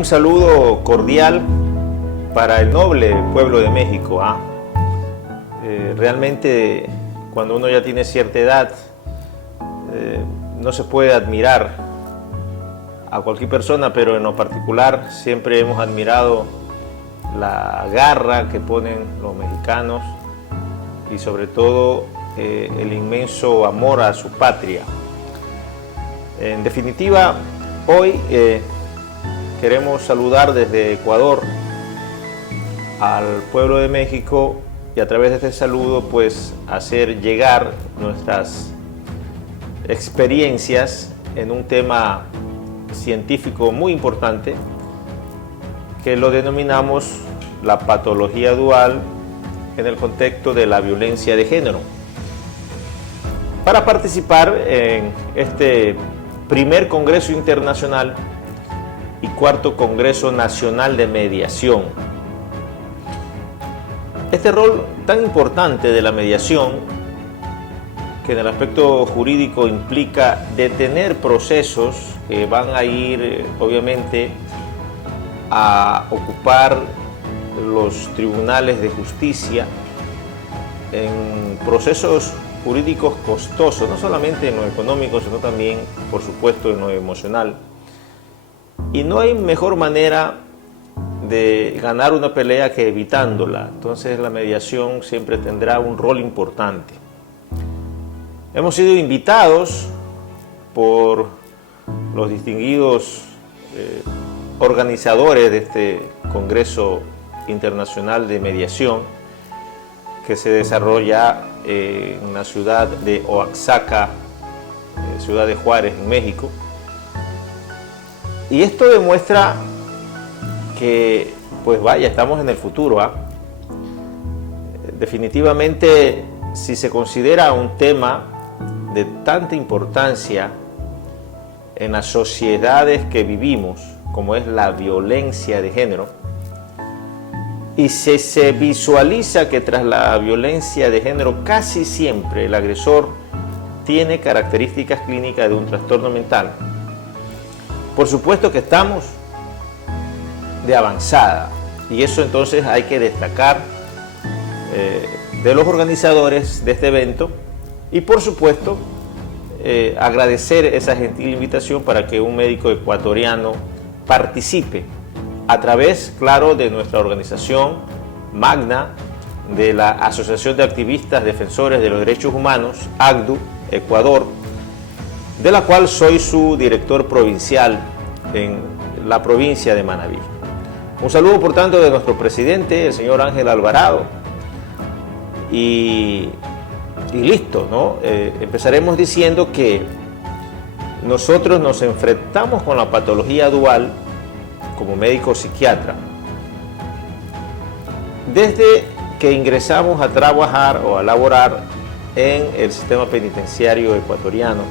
Un saludo cordial para el noble pueblo de México. Realmente cuando uno ya tiene cierta edad, no se puede admirar a cualquier persona, pero en lo particular siempre hemos admirado la garra que ponen los mexicanos y sobre todo el inmenso amor a su patria. En definitiva, hoy queremos saludar desde Ecuador al pueblo de México y a través de este saludo pues hacer llegar nuestras experiencias en un tema científico muy importante que lo denominamos la patología dual en el contexto de la violencia de género. Para participar en este primer Congreso Internacional y cuarto Congreso Nacional de Mediación. Este rol tan importante de la mediación, que en el aspecto jurídico implica detener procesos que van a ir obviamente a ocupar los tribunales de justicia en procesos jurídicos costosos, no solamente en lo económico, sino también, por supuesto, en lo emocional. Y no hay mejor manera de ganar una pelea que evitándola. Entonces la mediación siempre tendrá un rol importante. Hemos sido invitados por los distinguidos organizadores de este Congreso Internacional de Mediación que se desarrolla en la ciudad de Oaxaca, ciudad de Juárez, en México. Y esto demuestra que, pues vaya, estamos en el futuro. Definitivamente, si se considera un tema de tanta importancia en las sociedades que vivimos, como es la violencia de género, y se visualiza que tras la violencia de género casi siempre el agresor tiene características clínicas de un trastorno mental. Por supuesto que estamos de avanzada, y eso entonces hay que destacar de los organizadores de este evento y por supuesto agradecer esa gentil invitación para que un médico ecuatoriano participe a través, claro, de nuestra organización magna, de la Asociación de Activistas Defensores de los Derechos Humanos, ACDU, Ecuador, de la cual soy su director provincial en la provincia de Manabí. Un saludo, por tanto, de nuestro presidente, el señor Ángel Alvarado, y listo, ¿no? Empezaremos diciendo que nosotros nos enfrentamos con la patología dual como médico psiquiatra desde que ingresamos a trabajar o a laborar en el sistema penitenciario ecuatoriano,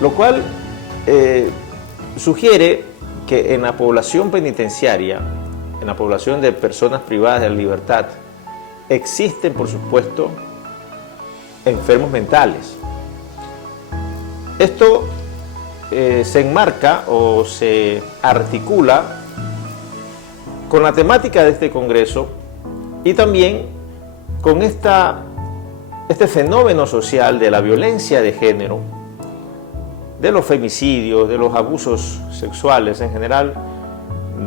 lo cual sugiere que en la población penitenciaria, en la población de personas privadas de la libertad, existen, por supuesto, enfermos mentales. Esto se enmarca o se articula con la temática de este congreso y también con este fenómeno social de la violencia de género, de los femicidios, de los abusos sexuales en general,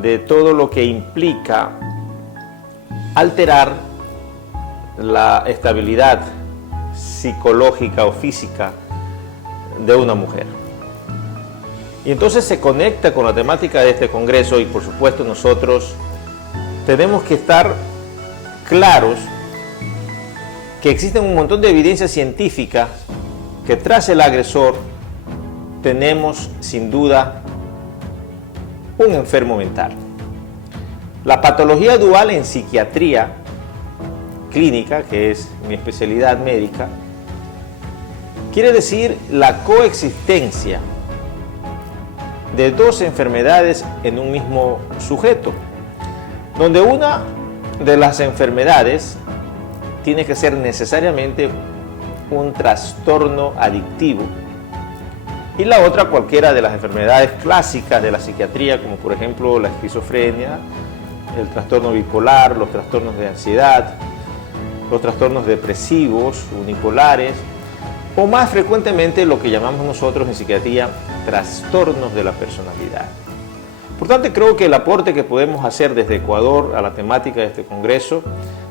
de todo lo que implica alterar la estabilidad psicológica o física de una mujer. Y entonces se conecta con la temática de este congreso y por supuesto nosotros tenemos que estar claros que existen un montón de evidencias científicas que tras el agresor tenemos sin duda un enfermo mental. La patología dual en psiquiatría clínica, que es mi especialidad médica, quiere decir la coexistencia de dos enfermedades en un mismo sujeto, donde una de las enfermedades tiene que ser necesariamente un trastorno adictivo y la otra cualquiera de las enfermedades clásicas de la psiquiatría, como por ejemplo la esquizofrenia, el trastorno bipolar, los trastornos de ansiedad, los trastornos depresivos, unipolares, o más frecuentemente lo que llamamos nosotros en psiquiatría trastornos de la personalidad. Por tanto, creo que el aporte que podemos hacer desde Ecuador a la temática de este congreso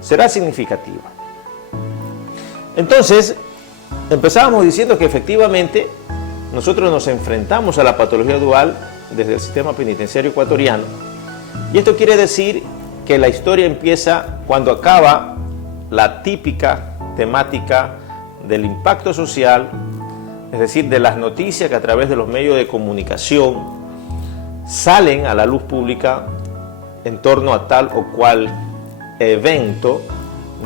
será significativo. Entonces, empezábamos diciendo que efectivamente nosotros nos enfrentamos a la patología dual desde el sistema penitenciario ecuatoriano, y esto quiere decir que la historia empieza cuando acaba la típica temática del impacto social, es decir, de las noticias que a través de los medios de comunicación salen a la luz pública en torno a tal o cual evento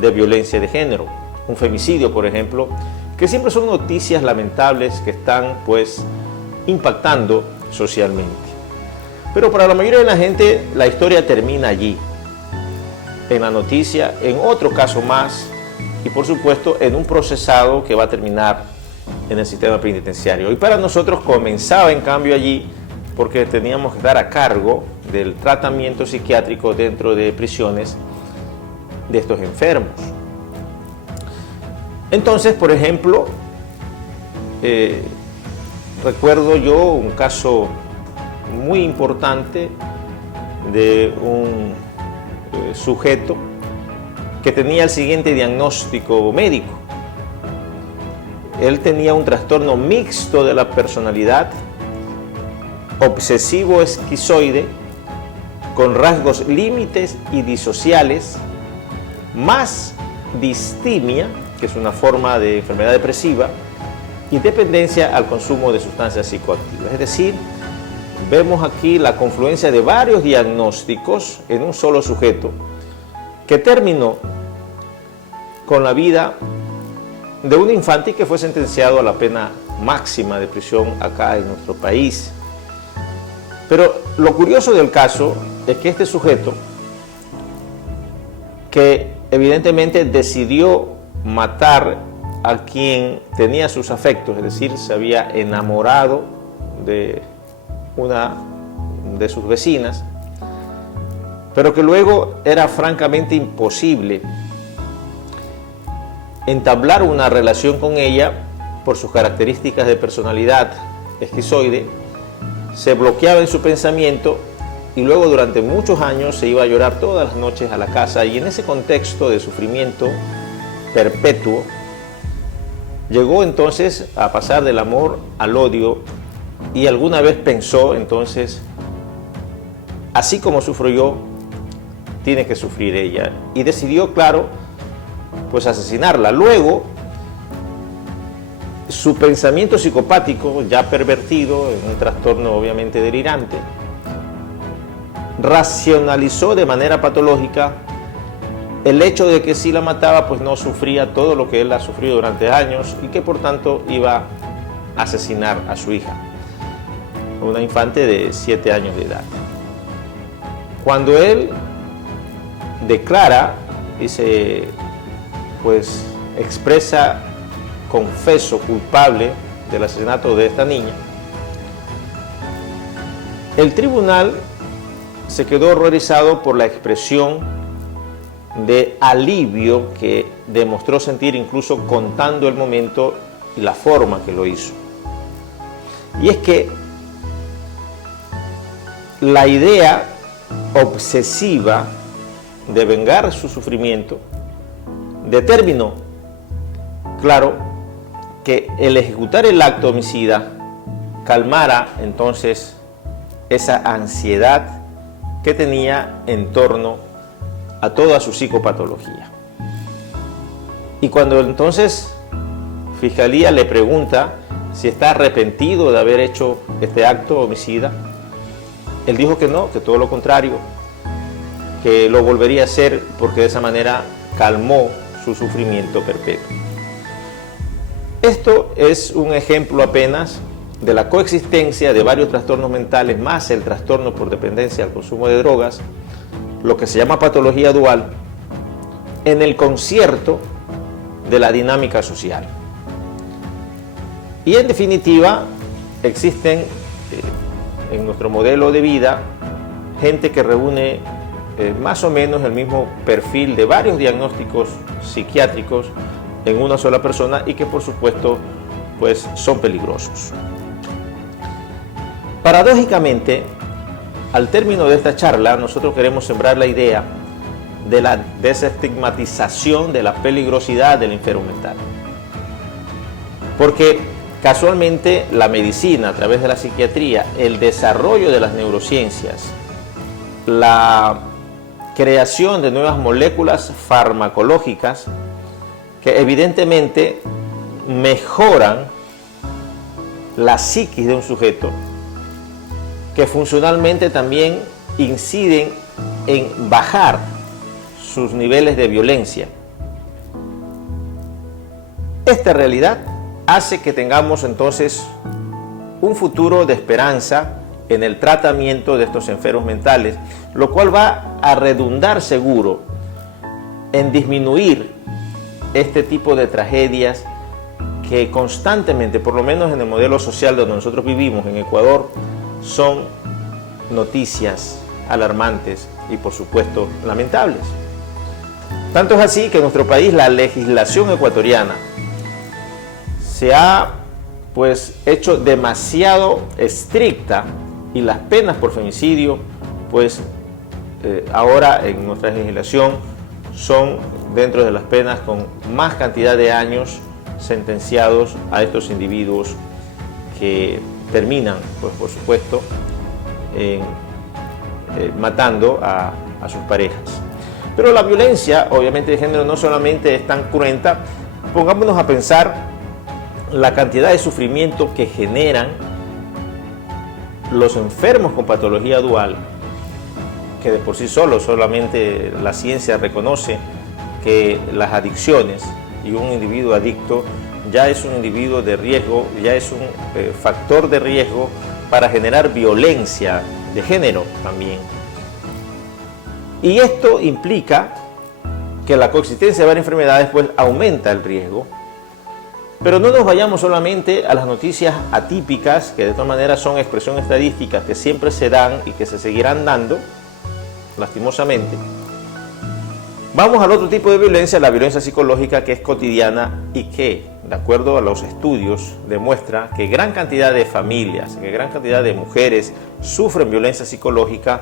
de violencia de género, un femicidio, por ejemplo, que siempre son noticias lamentables que están pues impactando socialmente. Pero para la mayoría de la gente la historia termina allí, en la noticia, en otro caso más, y por supuesto en un procesado que va a terminar en el sistema penitenciario. Y para nosotros comenzaba en cambio allí, porque teníamos que estar a cargo del tratamiento psiquiátrico dentro de prisiones de estos enfermos. Entonces, por ejemplo, recuerdo yo un caso muy importante de un sujeto que tenía el siguiente diagnóstico médico. Él tenía un trastorno mixto de la personalidad, obsesivo esquizoide, con rasgos límites y disociales, más distimia, que es una forma de enfermedad depresiva, y dependencia al consumo de sustancias psicoactivas. Es decir, vemos aquí la confluencia de varios diagnósticos en un solo sujeto que terminó con la vida de un infante que fue sentenciado a la pena máxima de prisión acá en nuestro país. Pero lo curioso del caso es que este sujeto, que evidentemente decidió matar a quien tenía sus afectos, es decir, se había enamorado de una de sus vecinas, pero que luego era francamente imposible entablar una relación con ella por sus características de personalidad esquizoide, se bloqueaba en su pensamiento y luego durante muchos años se iba a llorar todas las noches a la casa, y en ese contexto de sufrimiento perpetuo llegó entonces a pasar del amor al odio, y alguna vez pensó entonces, así como sufro yo, tiene que sufrir ella, y decidió, claro, pues asesinarla. Luego su pensamiento psicopático, ya pervertido en un trastorno obviamente delirante, racionalizó de manera patológica el hecho de que si la mataba pues no sufría todo lo que él ha sufrido durante años, y que por tanto iba a asesinar a su hija, una infante de 7 años de edad. Cuando él declara y se pues expresa confeso culpable del asesinato de esta niña, el tribunal se quedó horrorizado por la expresión de alivio que demostró sentir, incluso contando el momento y la forma que lo hizo. Y es que la idea obsesiva de vengar su sufrimiento determinó, claro, que el ejecutar el acto homicida calmara entonces esa ansiedad que tenía en torno a toda su psicopatología. Y cuando entonces Fiscalía le pregunta si está arrepentido de haber hecho este acto homicida, él dijo que no, que todo lo contrario, que lo volvería a hacer porque de esa manera calmó su sufrimiento perpetuo. Esto es un ejemplo apenas de la coexistencia de varios trastornos mentales más el trastorno por dependencia al consumo de drogas, lo que se llama patología dual, en el concierto de la dinámica social. Y en definitiva, existen en nuestro modelo de vida gente que reúne más o menos el mismo perfil de varios diagnósticos psiquiátricos en una sola persona y que por supuesto pues son peligrosos. Paradójicamente, al término de esta charla, nosotros queremos sembrar la idea de la desestigmatización de la peligrosidad del enfermo mental. Porque casualmente la medicina, a través de la psiquiatría, el desarrollo de las neurociencias, la creación de nuevas moléculas farmacológicas que evidentemente mejoran la psiquis de un sujeto, que funcionalmente también inciden en bajar sus niveles de violencia. Esta realidad hace que tengamos entonces un futuro de esperanza en el tratamiento de estos enfermos mentales, lo cual va a redundar seguro en disminuir este tipo de tragedias que constantemente, por lo menos en el modelo social donde nosotros vivimos en Ecuador, son noticias alarmantes y por supuesto lamentables. Tanto es así que en nuestro país la legislación ecuatoriana se ha pues hecho demasiado estricta y las penas por femicidio pues ahora en nuestra legislación son dentro de las penas con más cantidad de años sentenciados a estos individuos que terminan pues por supuesto matando a sus parejas. Pero la violencia obviamente de género no solamente es tan cruenta. Pongámonos a pensar la cantidad de sufrimiento que generan los enfermos con patología dual, que de por sí solamente la ciencia reconoce que las adicciones y un individuo adicto ya es un individuo de riesgo, ya es un factor de riesgo para generar violencia de género también. Y esto implica que la coexistencia de varias enfermedades pues aumenta el riesgo. Pero no nos vayamos solamente a las noticias atípicas, que de todas maneras son expresión estadística que siempre se dan y que se seguirán dando, lastimosamente. Vamos al otro tipo de violencia, la violencia psicológica, que es cotidiana y que, de acuerdo a los estudios, demuestra que gran cantidad de familias, que gran cantidad de mujeres sufren violencia psicológica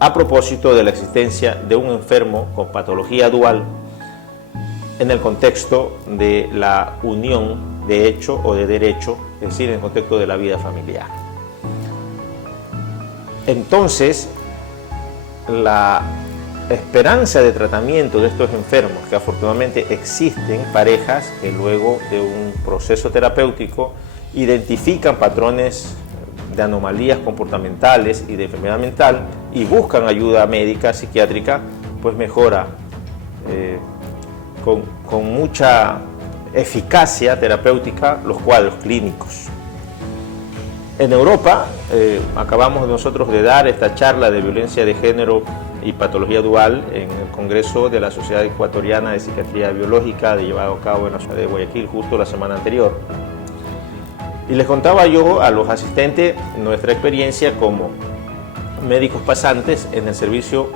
a propósito de la existencia de un enfermo con patología dual en el contexto de la unión de hecho o de derecho, es decir, en el contexto de la vida familiar. Entonces, la esperanza de tratamiento de estos enfermos, que afortunadamente existen parejas que luego de un proceso terapéutico identifican patrones de anomalías comportamentales y de enfermedad mental y buscan ayuda médica, psiquiátrica, pues mejora con mucha eficacia terapéutica los cuadros clínicos. En Europa, acabamos nosotros de dar esta charla de violencia de género y patología dual en el Congreso de la Sociedad Ecuatoriana de Psiquiatría Biológica, llevado a cabo en la ciudad de Guayaquil justo la semana anterior. Y les contaba yo a los asistentes nuestra experiencia como médicos pasantes en el servicio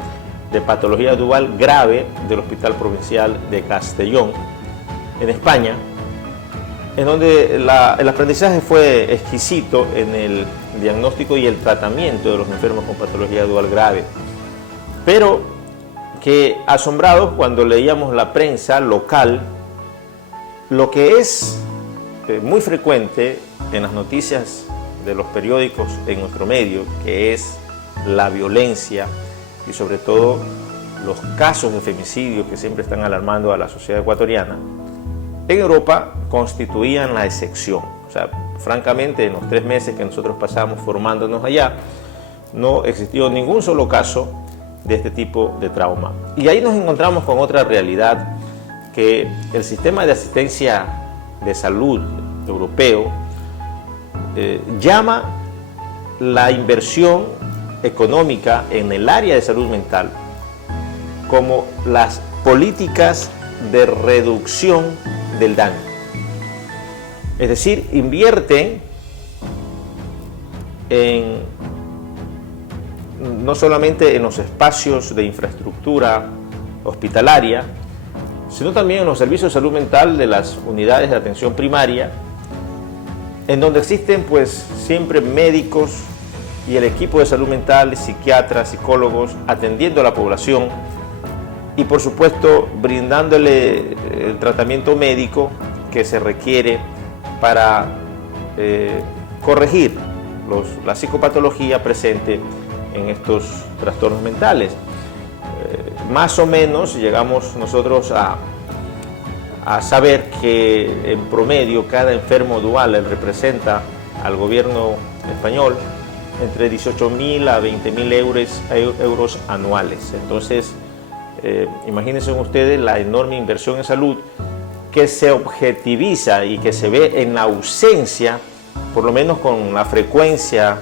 de patología dual grave del Hospital Provincial de Castellón, en España, en donde el aprendizaje fue exquisito en el diagnóstico y el tratamiento de los enfermos con patología dual grave, pero que asombrados cuando leíamos la prensa local, lo que es muy frecuente en las noticias de los periódicos en nuestro medio, que es la violencia y sobre todo los casos de femicidio que siempre están alarmando a la sociedad ecuatoriana, en Europa constituían la excepción. O sea, francamente, en los 3 meses que nosotros pasamos formándonos allá, no existió ningún solo caso de este tipo de trauma. Y ahí nos encontramos con otra realidad, que el sistema de asistencia de salud europeo llama la inversión económica en el área de salud mental como las políticas de reducción del daño. Es decir, invierten no solamente en los espacios de infraestructura hospitalaria, sino también en los servicios de salud mental de las unidades de atención primaria, en donde existen pues siempre médicos y el equipo de salud mental, psiquiatras, psicólogos, atendiendo a la población y por supuesto brindándole el tratamiento médico que se requiere para corregir la psicopatología presente en estos trastornos mentales. Más o menos llegamos nosotros a saber que en promedio cada enfermo dual representa al gobierno español entre 18.000 a 20.000 euros anuales. Entonces, imagínense ustedes la enorme inversión en salud que se objetiviza y que se ve en la ausencia, por lo menos con la frecuencia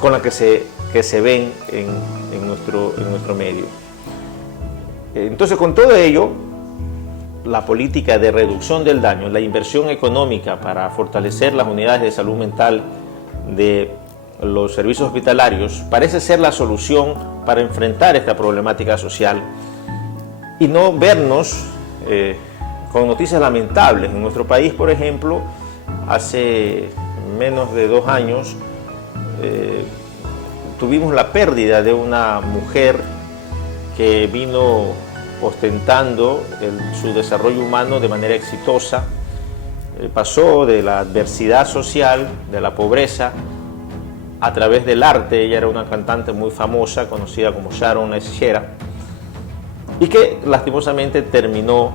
con la que se ven en nuestro medio. Entonces, con todo ello, la política de reducción del daño, la inversión económica para fortalecer las unidades de salud mental de los servicios hospitalarios parece ser la solución para enfrentar esta problemática social y no vernos con noticias lamentables. En nuestro país, por ejemplo, hace menos de 2 años tuvimos la pérdida de una mujer que vino ostentando su desarrollo humano de manera exitosa. Pasó de la adversidad social, de la pobreza, a través del arte. Ella era una cantante muy famosa, conocida como Sharon Eschera, y que lastimosamente terminó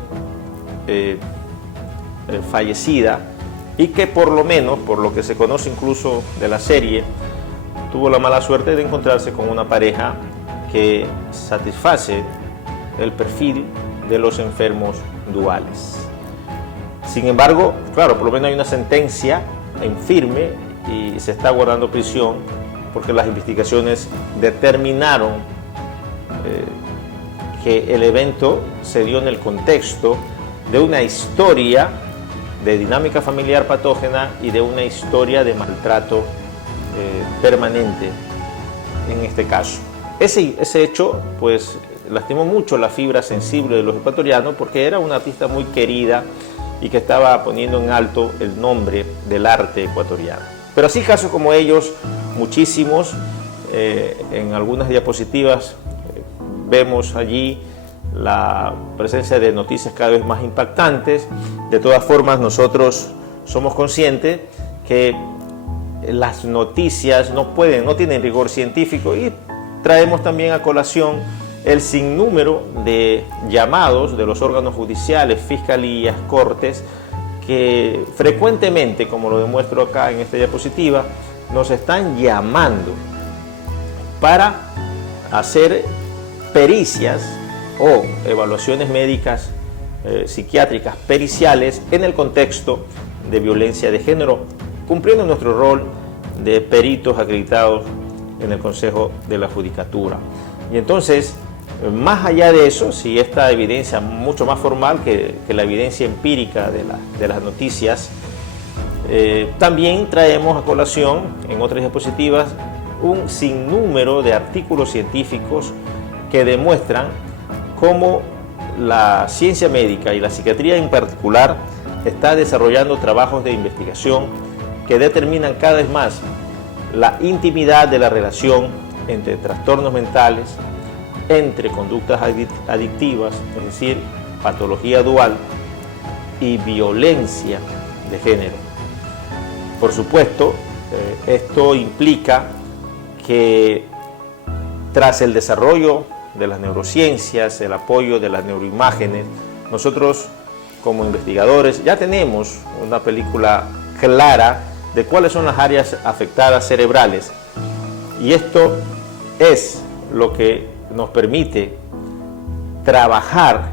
fallecida, y que por lo menos, por lo que se conoce incluso de la serie, tuvo la mala suerte de encontrarse con una pareja que satisface el perfil de los enfermos duales. Sin embargo, claro, por lo menos hay una sentencia en firme y se está guardando prisión porque las investigaciones determinaron que el evento se dio en el contexto de una historia de dinámica familiar patógena y de una historia de maltrato permanente en este caso. Ese hecho pues lastimó mucho la fibra sensible de los ecuatorianos, porque era una artista muy querida y que estaba poniendo en alto el nombre del arte ecuatoriano. Pero así casos como ellos, muchísimos. En algunas diapositivas vemos allí la presencia de noticias cada vez más impactantes. De todas formas, nosotros somos conscientes que las noticias no tienen rigor científico, y traemos también a colación el sinnúmero de llamados de los órganos judiciales, fiscalías, cortes, que frecuentemente, como lo demuestro acá en esta diapositiva, nos están llamando para hacer pericias o evaluaciones médicas psiquiátricas periciales en el contexto de violencia de género, cumpliendo nuestro rol de peritos acreditados en el Consejo de la Judicatura. Y entonces, más allá de eso, si esta evidencia mucho más formal que la evidencia empírica de las noticias, también traemos a colación en otras diapositivas un sinnúmero de artículos científicos que demuestran cómo la ciencia médica y la psiquiatría en particular está desarrollando trabajos de investigación que determinan cada vez más la intimidad de la relación entre trastornos mentales, entre conductas adictivas, es decir, patología dual, y violencia de género. Por supuesto, esto implica que tras el desarrollo de las neurociencias, el apoyo de las neuroimágenes, nosotros como investigadores ya tenemos una película clara de cuáles son las áreas afectadas cerebrales, y esto es lo que nos permite trabajar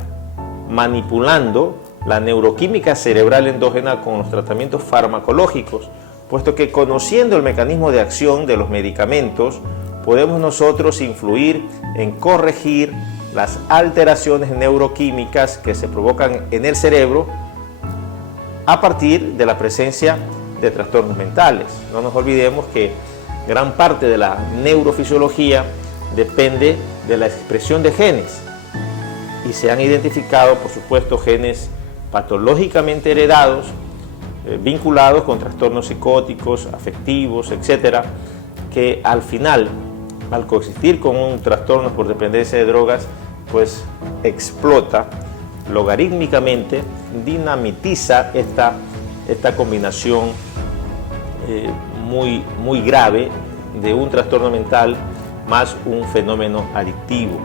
manipulando la neuroquímica cerebral endógena con los tratamientos farmacológicos, puesto que conociendo el mecanismo de acción de los medicamentos podemos nosotros influir en corregir las alteraciones neuroquímicas que se provocan en el cerebro a partir de la presencia de trastornos mentales. No nos olvidemos que gran parte de la neurofisiología depende de la expresión de genes y se han identificado, por supuesto, genes patológicamente heredados vinculados con trastornos psicóticos, afectivos, etcétera, que al final, al coexistir con un trastorno por dependencia de drogas, pues explota logarítmicamente, dinamitiza esta combinación muy grave de un trastorno mental más un fenómeno adictivo.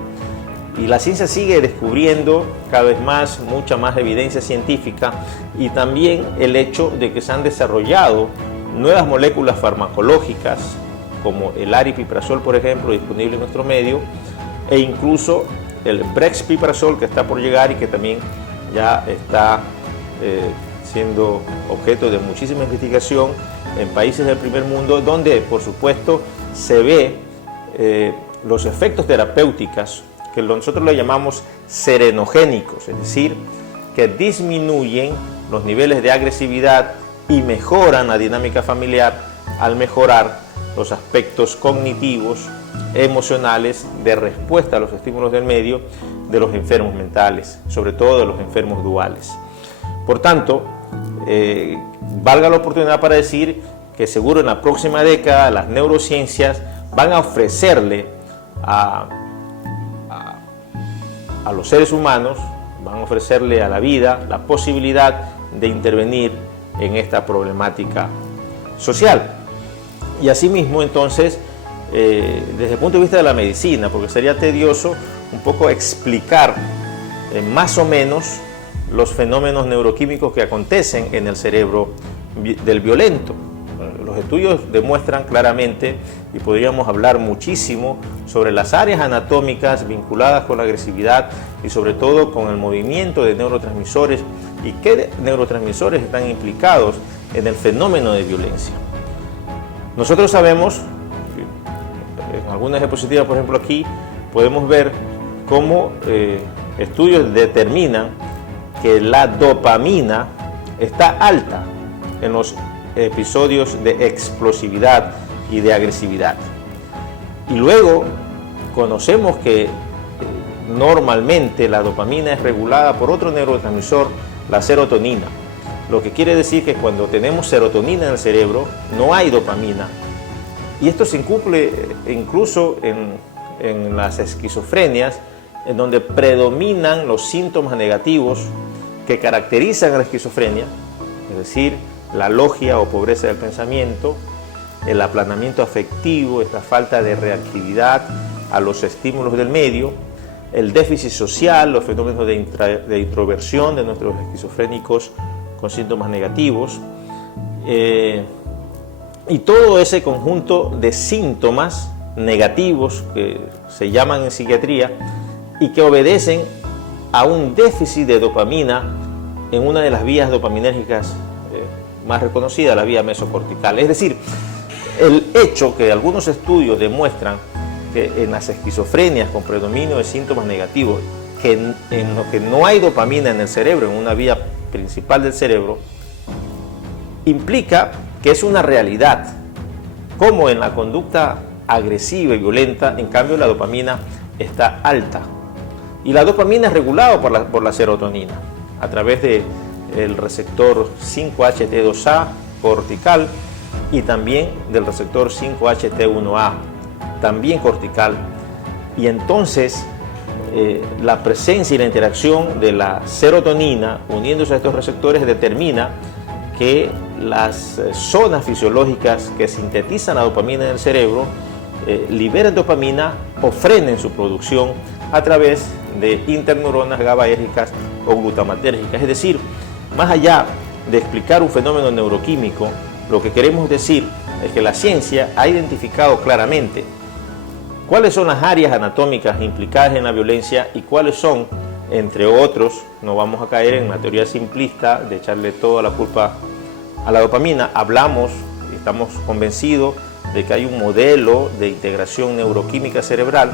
Y la ciencia sigue descubriendo cada vez más, mucha más evidencia científica, y también el hecho de que se han desarrollado nuevas moléculas farmacológicas, como el aripiprazol, por ejemplo, disponible en nuestro medio, e incluso el brexpiprazol, que está por llegar y que también ya está siendo objeto de muchísima investigación en países del primer mundo, donde por supuesto se ve los efectos terapéuticos que nosotros le llamamos serenogénicos, es decir, que disminuyen los niveles de agresividad y mejoran la dinámica familiar al mejorar los aspectos cognitivos, emocionales, de respuesta a los estímulos del medio de los enfermos mentales, sobre todo de los enfermos duales. Por tanto, valga la oportunidad para decir que seguro en la próxima década las neurociencias van a ofrecerle a los seres humanos, van a ofrecerle a la vida la posibilidad de intervenir en esta problemática social. Y asimismo, entonces, desde el punto de vista de la medicina, porque sería tedioso un poco explicar más o menos los fenómenos neuroquímicos que acontecen en el cerebro del violento. Los estudios demuestran claramente, y podríamos hablar muchísimo sobre las áreas anatómicas vinculadas con la agresividad y sobre todo con el movimiento de neurotransmisores y qué neurotransmisores están implicados en el fenómeno de violencia. Nosotros sabemos, en algunas diapositivas, por ejemplo aquí, podemos ver cómo estudios determinan que la dopamina está alta en los episodios de explosividad y de agresividad. Y luego conocemos que normalmente la dopamina es regulada por otro neurotransmisor, la serotonina. Lo que quiere decir que cuando tenemos serotonina en el cerebro, no hay dopamina. Y esto se cumple incluso en las esquizofrenias, en donde predominan los síntomas negativos que caracterizan a la esquizofrenia, es decir, la logia o pobreza del pensamiento, el aplanamiento afectivo, esta falta de reactividad a los estímulos del medio, el déficit social, los fenómenos de introversión de nuestros esquizofrénicos con síntomas negativos, y todo ese conjunto de síntomas negativos que se llaman en psiquiatría y que obedecen a un déficit de dopamina en una de las vías dopaminérgicas más reconocida, la vía mesocortical. Es decir, el hecho que algunos estudios demuestran que en las esquizofrenias con predominio de síntomas negativos, que en lo que no hay dopamina en el cerebro, en una vía principal del cerebro, implica que es una realidad, como en la conducta agresiva y violenta, en cambio la dopamina está alta. Y la dopamina es regulada por la serotonina a través del receptor 5-HT2A cortical y también del receptor 5-HT1A, también cortical. Y entonces la presencia y la interacción de la serotonina uniéndose a estos receptores determina que las zonas fisiológicas que sintetizan la dopamina en el cerebro liberen dopamina o frenen su producción a través de interneuronas GABAérgicas o glutamatérgicas. Es decir, más allá de explicar un fenómeno neuroquímico, lo que queremos decir es que la ciencia ha identificado claramente cuáles son las áreas anatómicas implicadas en la violencia y cuáles son, entre otros, no vamos a caer en la teoría simplista de echarle toda la culpa a la dopamina. Hablamos y estamos convencidos de que hay un modelo de integración neuroquímica cerebral,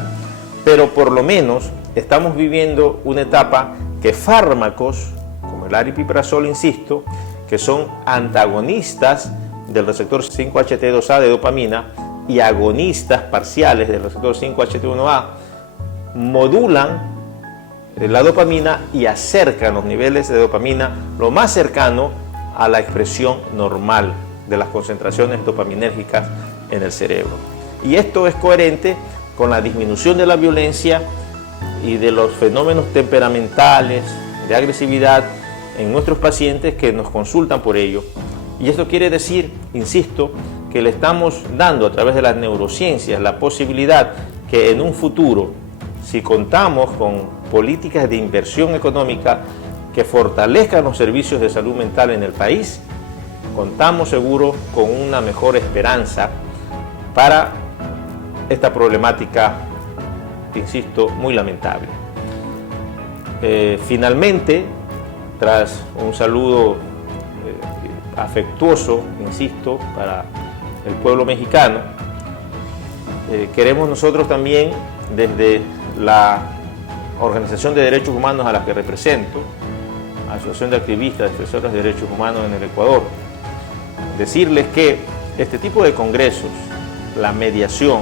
pero por lo menos estamos viviendo una etapa que fármacos como el aripiprazol, insisto, que son antagonistas del receptor 5-HT2A de dopamina y agonistas parciales del receptor 5-HT1A modulan la dopamina y acercan los niveles de dopamina lo más cercano a la expresión normal de las concentraciones dopaminérgicas en el cerebro. Y esto es coherente con la disminución de la violencia y de los fenómenos temperamentales, de agresividad en nuestros pacientes que nos consultan por ello. Y esto quiere decir, insisto, que le estamos dando a través de las neurociencias la posibilidad que en un futuro, si contamos con políticas de inversión económica que fortalezcan los servicios de salud mental en el país, contamos seguro con una mejor esperanza para esta problemática, insisto, muy lamentable. Finalmente, tras un saludo afectuoso, insisto, para el pueblo mexicano, queremos nosotros también, desde la Organización de Derechos Humanos a la que represento, Asociación de Activistas, Defensores de Derechos Humanos en el Ecuador, decirles que este tipo de congresos, la mediación,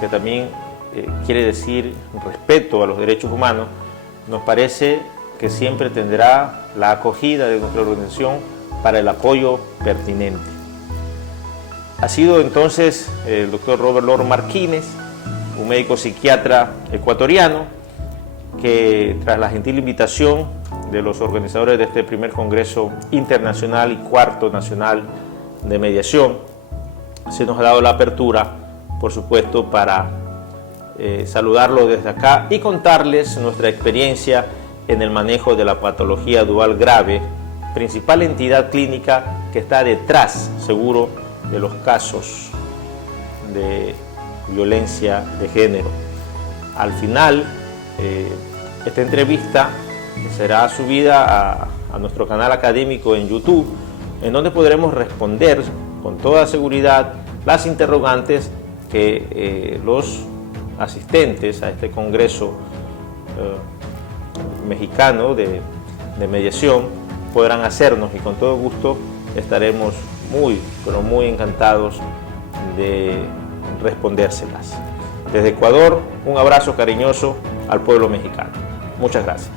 que también quiere decir respeto a los derechos humanos, nos parece que siempre tendrá la acogida de nuestra organización para el apoyo pertinente. Ha sido entonces el doctor Robert Lord Martínez, un médico psiquiatra ecuatoriano, que tras la gentil invitación de los organizadores de este primer Congreso Internacional y cuarto Nacional de Mediación, se nos ha dado la apertura, por supuesto, para saludarlo desde acá y contarles nuestra experiencia en el manejo de la patología dual grave, principal entidad clínica que está detrás, seguro, de los casos de violencia de género. Al final, esta entrevista será subida a nuestro canal académico en YouTube, en donde podremos responder con toda seguridad las interrogantes que los asistentes a este Congreso mexicano de mediación podrán hacernos, y con todo gusto estaremos muy, pero muy encantados de respondérselas. Desde Ecuador, un abrazo cariñoso al pueblo mexicano. Muchas gracias.